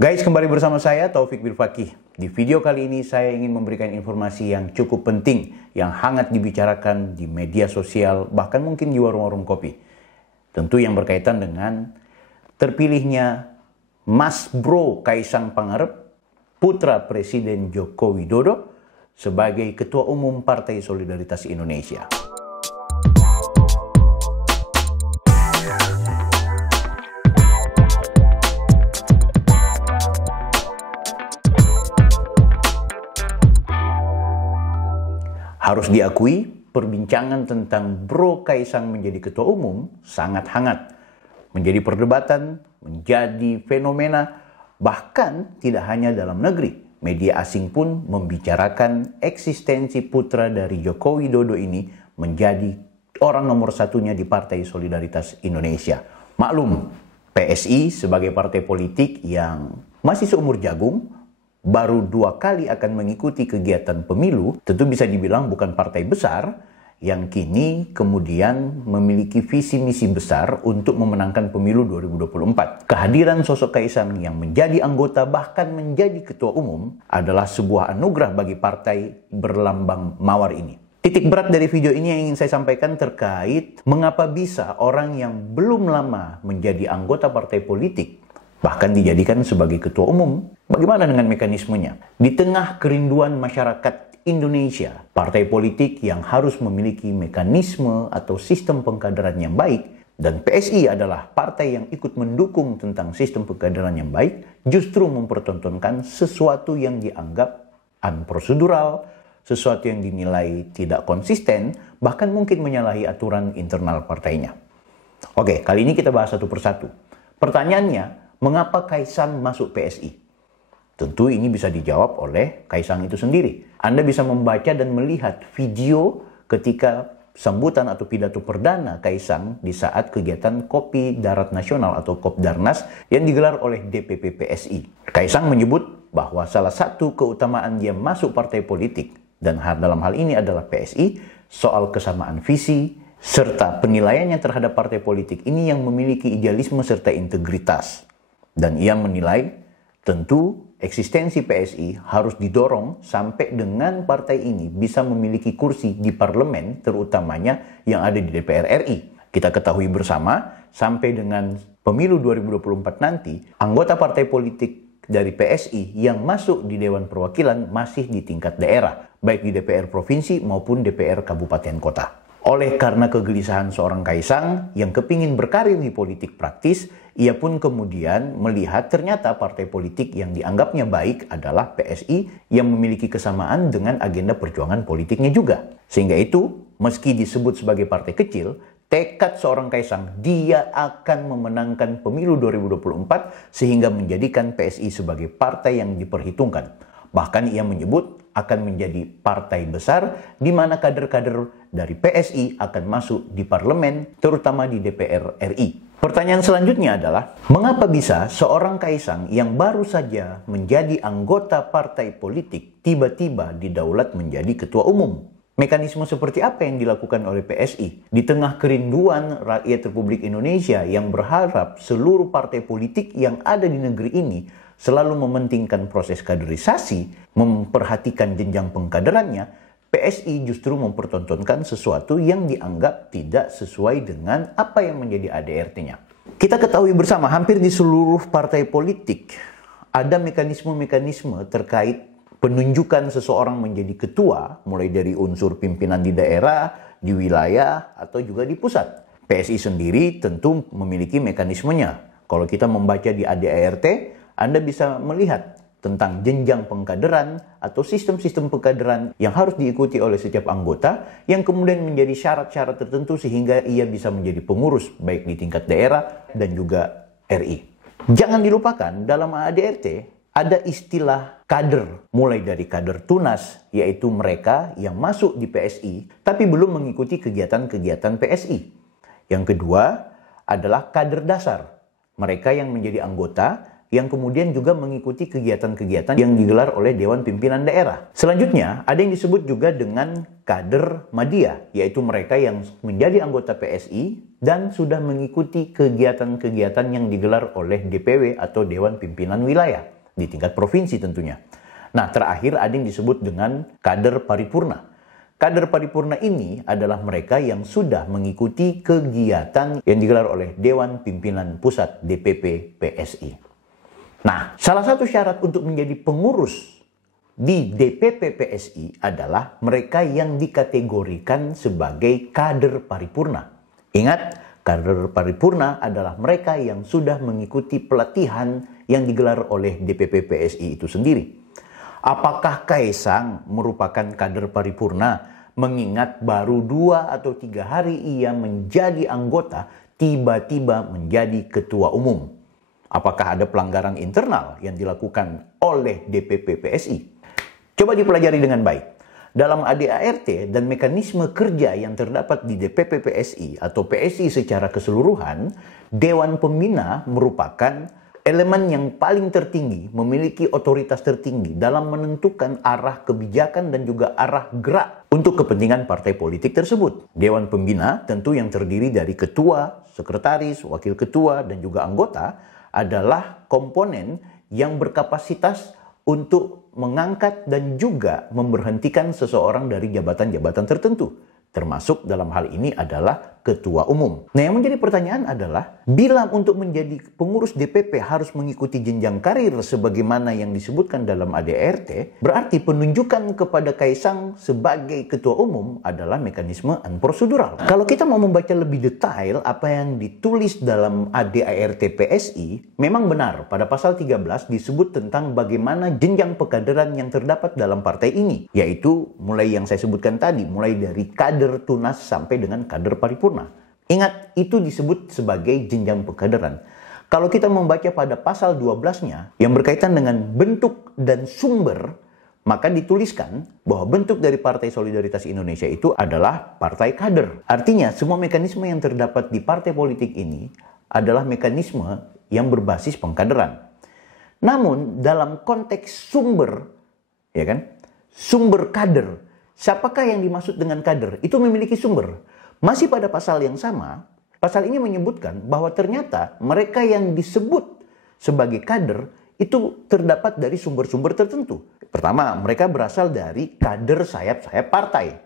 Guys, kembali bersama saya Taufik Birfakih. Di video kali ini saya ingin memberikan informasi yang cukup penting, yang hangat dibicarakan di media sosial, bahkan mungkin di warung-warung kopi. Tentu yang berkaitan dengan terpilihnya Mas Bro Kaisang Pangarep, putra Presiden Joko Widodo, sebagai Ketua Umum Partai Solidaritas Indonesia. Harus diakui, perbincangan tentang Bro Kaisang menjadi ketua umum sangat hangat. Menjadi perdebatan, menjadi fenomena, bahkan tidak hanya dalam negeri. Media asing pun membicarakan eksistensi putra dari Joko Widodo ini menjadi orang nomor satunya di Partai Solidaritas Indonesia. Maklum, PSI sebagai partai politik yang masih seumur jagung, baru 2 kali akan mengikuti kegiatan pemilu, tentu bisa dibilang bukan partai besar yang kini kemudian memiliki visi misi besar untuk memenangkan pemilu 2024. Kehadiran sosok Kaisang yang menjadi anggota bahkan menjadi ketua umum adalah sebuah anugerah bagi partai berlambang mawar ini. Titik berat dari video ini yang ingin saya sampaikan terkait mengapa bisa orang yang belum lama menjadi anggota partai politik bahkan dijadikan sebagai ketua umum. Bagaimana dengan mekanismenya? Di tengah kerinduan masyarakat Indonesia, partai politik yang harus memiliki mekanisme atau sistem pengkaderan yang baik, dan PSI adalah partai yang ikut mendukung tentang sistem pengkaderan yang baik, justru mempertontonkan sesuatu yang dianggap unprosedural, sesuatu yang dinilai tidak konsisten, bahkan mungkin menyalahi aturan internal partainya. Oke, kali ini kita bahas satu persatu. Pertanyaannya, mengapa Kaisang masuk PSI? Tentu ini bisa dijawab oleh Kaisang itu sendiri. Anda bisa membaca dan melihat video ketika sambutan atau pidato perdana Kaisang di saat kegiatan Kopi Darat Nasional atau Kopdarnas yang digelar oleh DPP PSI. Kaisang menyebut bahwa salah satu keutamaan dia masuk partai politik, dan dalam hal ini adalah PSI, soal kesamaan visi, serta penilaiannya terhadap partai politik ini yang memiliki idealisme serta integritas. Dan ia menilai tentu eksistensi PSI harus didorong sampai dengan partai ini bisa memiliki kursi di parlemen, terutamanya yang ada di DPR RI. Kita ketahui bersama, sampai dengan pemilu 2024 nanti, anggota partai politik dari PSI yang masuk di Dewan Perwakilan masih di tingkat daerah, baik di DPR Provinsi maupun DPR Kabupaten Kota. Oleh karena kegelisahan seorang Kaisang yang kepingin berkarir di politik praktis, ia pun kemudian melihat ternyata partai politik yang dianggapnya baik adalah PSI yang memiliki kesamaan dengan agenda perjuangan politiknya juga. Sehingga itu, meski disebut sebagai partai kecil, tekad seorang Kaisang, dia akan memenangkan pemilu 2024 sehingga menjadikan PSI sebagai partai yang diperhitungkan. Bahkan ia menyebut akan menjadi partai besar di mana kader-kader dari PSI akan masuk di parlemen, terutama di DPR RI. Pertanyaan selanjutnya adalah, mengapa bisa seorang Kaisang yang baru saja menjadi anggota partai politik tiba-tiba didaulat menjadi ketua umum? Mekanisme seperti apa yang dilakukan oleh PSI di tengah kerinduan rakyat Republik Indonesia yang berharap seluruh partai politik yang ada di negeri ini selalu mementingkan proses kaderisasi, memperhatikan jenjang pengkaderannya? PSI justru mempertontonkan sesuatu yang dianggap tidak sesuai dengan apa yang menjadi ADRT-nya. Kita ketahui bersama, hampir di seluruh partai politik ada mekanisme-mekanisme terkait penunjukan seseorang menjadi ketua, mulai dari unsur pimpinan di daerah, di wilayah, atau juga di pusat. PSI sendiri tentu memiliki mekanismenya. Kalau kita membaca di ADART, Anda bisa melihat tentang jenjang pengkaderan atau sistem-sistem pengkaderan yang harus diikuti oleh setiap anggota yang kemudian menjadi syarat-syarat tertentu sehingga ia bisa menjadi pengurus baik di tingkat daerah dan juga RI. Jangan dilupakan dalam ADRT ada istilah kader, mulai dari kader tunas, yaitu mereka yang masuk di PSI tapi belum mengikuti kegiatan-kegiatan PSI. Yang kedua adalah kader dasar, mereka yang menjadi anggota yang kemudian juga mengikuti kegiatan-kegiatan yang digelar oleh Dewan Pimpinan Daerah. Selanjutnya, ada yang disebut juga dengan kader media, yaitu mereka yang menjadi anggota PSI dan sudah mengikuti kegiatan-kegiatan yang digelar oleh DPW atau Dewan Pimpinan Wilayah di tingkat provinsi tentunya. Nah, terakhir ada yang disebut dengan kader paripurna. Kader paripurna ini adalah mereka yang sudah mengikuti kegiatan yang digelar oleh Dewan Pimpinan Pusat DPP PSI. Nah, salah satu syarat untuk menjadi pengurus di DPP PSI adalah mereka yang dikategorikan sebagai kader paripurna. Ingat, kader paripurna adalah mereka yang sudah mengikuti pelatihan yang digelar oleh DPP PSI itu sendiri. Apakah Kaisang merupakan kader paripurna mengingat baru 2 atau 3 hari ia menjadi anggota, tiba-tiba menjadi ketua umum? Apakah ada pelanggaran internal yang dilakukan oleh DPP PSI? Coba dipelajari dengan baik. Dalam ADART dan mekanisme kerja yang terdapat di DPP PSI atau PSI secara keseluruhan, Dewan Pembina merupakan elemen yang paling tertinggi, memiliki otoritas tertinggi dalam menentukan arah kebijakan dan juga arah gerak untuk kepentingan partai politik tersebut. Dewan Pembina tentu yang terdiri dari ketua, sekretaris, wakil ketua, dan juga anggota adalah komponen yang berkapasitas untuk mengangkat dan juga memberhentikan seseorang dari jabatan-jabatan tertentu. Termasuk dalam hal ini adalah ketua umum. Nah, yang menjadi pertanyaan adalah, bila untuk menjadi pengurus DPP harus mengikuti jenjang karir sebagaimana yang disebutkan dalam ADART, berarti penunjukan kepada Kaisang sebagai ketua umum adalah mekanisme unprosedural. Kalau kita mau membaca lebih detail apa yang ditulis dalam ADART PSI, memang benar pada pasal 13 disebut tentang bagaimana jenjang pekaderan yang terdapat dalam partai ini, yaitu mulai yang saya sebutkan tadi, mulai dari kader tunas sampai dengan kader paripurna. Ingat, itu disebut sebagai jenjang pekaderan. Kalau kita membaca pada pasal 12-nya yang berkaitan dengan bentuk dan sumber, maka dituliskan bahwa bentuk dari Partai Solidaritas Indonesia itu adalah partai kader. Artinya, semua mekanisme yang terdapat di partai politik ini adalah mekanisme yang berbasis pengkaderan. Namun, dalam konteks sumber, ya kan, sumber kader, siapakah yang dimaksud dengan kader? Itu memiliki sumber. Masih pada pasal yang sama, pasal ini menyebutkan bahwa ternyata mereka yang disebut sebagai kader itu terdapat dari sumber-sumber tertentu. Pertama, mereka berasal dari kader sayap-sayap partai.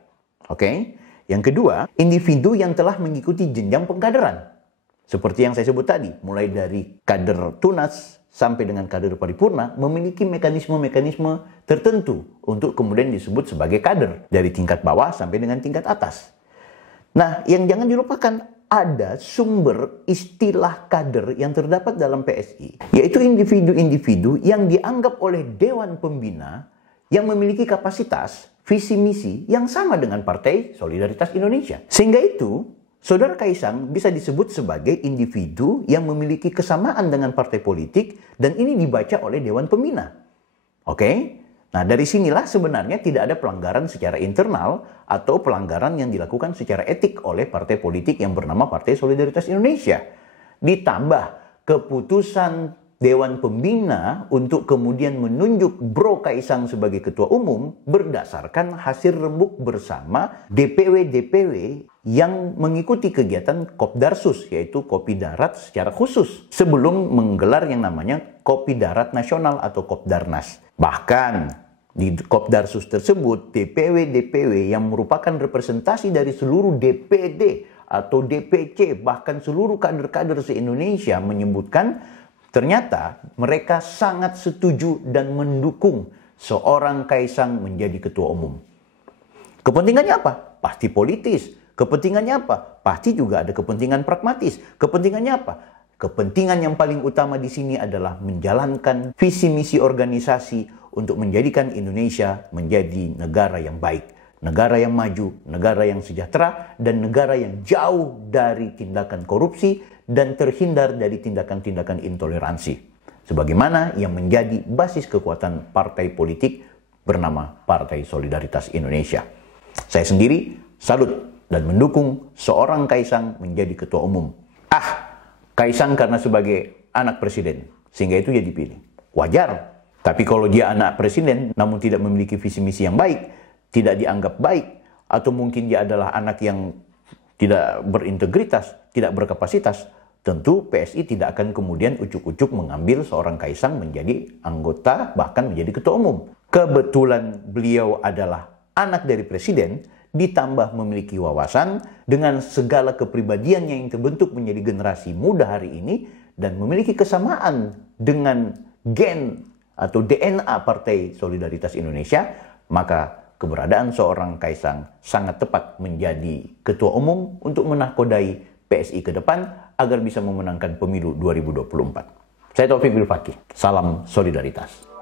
Oke? Yang kedua, individu yang telah mengikuti jenjang pengkaderan. Seperti yang saya sebut tadi, mulai dari kader tunas sampai dengan kader paripurna memiliki mekanisme-mekanisme tertentu untuk kemudian disebut sebagai kader dari tingkat bawah sampai dengan tingkat atas. Nah, yang jangan dilupakan ada sumber istilah kader yang terdapat dalam PSI, yaitu individu-individu yang dianggap oleh Dewan Pembina yang memiliki kapasitas, visi misi yang sama dengan Partai Solidaritas Indonesia. Sehingga itu, Saudara Kaisang bisa disebut sebagai individu yang memiliki kesamaan dengan partai politik dan ini dibaca oleh Dewan Pembina. Oke? Nah, dari sinilah sebenarnya tidak ada pelanggaran secara internal atau pelanggaran yang dilakukan secara etik oleh partai politik yang bernama Partai Solidaritas Indonesia. Ditambah keputusan Dewan Pembina untuk kemudian menunjuk Bro Kaisang sebagai ketua umum berdasarkan hasil rembuk bersama DPW-DPW yang mengikuti kegiatan Kopdarsus, yaitu Kopi Darat secara khusus, sebelum menggelar yang namanya Kopi Darat Nasional atau Kopdarnas. Bahkan di Kopdarsus tersebut, DPW-DPW yang merupakan representasi dari seluruh DPD atau DPC, bahkan seluruh kader-kader se-Indonesia menyebutkan ternyata mereka sangat setuju dan mendukung seorang Kaisang menjadi ketua umum. Kepentingannya apa? Pasti politis. Kepentingannya apa? Pasti juga ada kepentingan pragmatis. Kepentingannya apa? Kepentingan yang paling utama di sini adalah menjalankan visi misi organisasi untuk menjadikan Indonesia menjadi negara yang baik, negara yang maju, negara yang sejahtera, dan negara yang jauh dari tindakan korupsi dan terhindar dari tindakan-tindakan intoleransi. Sebagaimana yang menjadi basis kekuatan partai politik bernama Partai Solidaritas Indonesia. Saya sendiri salut dan mendukung seorang Kaisang menjadi ketua umum. Kaisang karena sebagai anak presiden. sehingga itu dia dipilih. Wajar. Tapi kalau dia anak presiden namun tidak memiliki visi misi yang baik, tidak dianggap baik, atau mungkin dia adalah anak yang tidak berintegritas, tidak berkapasitas, tentu PSI tidak akan kemudian ucuk-ucuk mengambil seorang Kaisang menjadi anggota, bahkan menjadi ketua umum. Kebetulan beliau adalah anak dari presiden, ditambah memiliki wawasan dengan segala kepribadiannya yang terbentuk menjadi generasi muda hari ini, dan memiliki kesamaan dengan gen atau DNA Partai Solidaritas Indonesia, maka keberadaan seorang Kaisang sangat tepat menjadi ketua umum untuk menakodai PSI ke depan agar bisa memenangkan pemilu 2024. Saya Taufik Bilfaqih, salam solidaritas.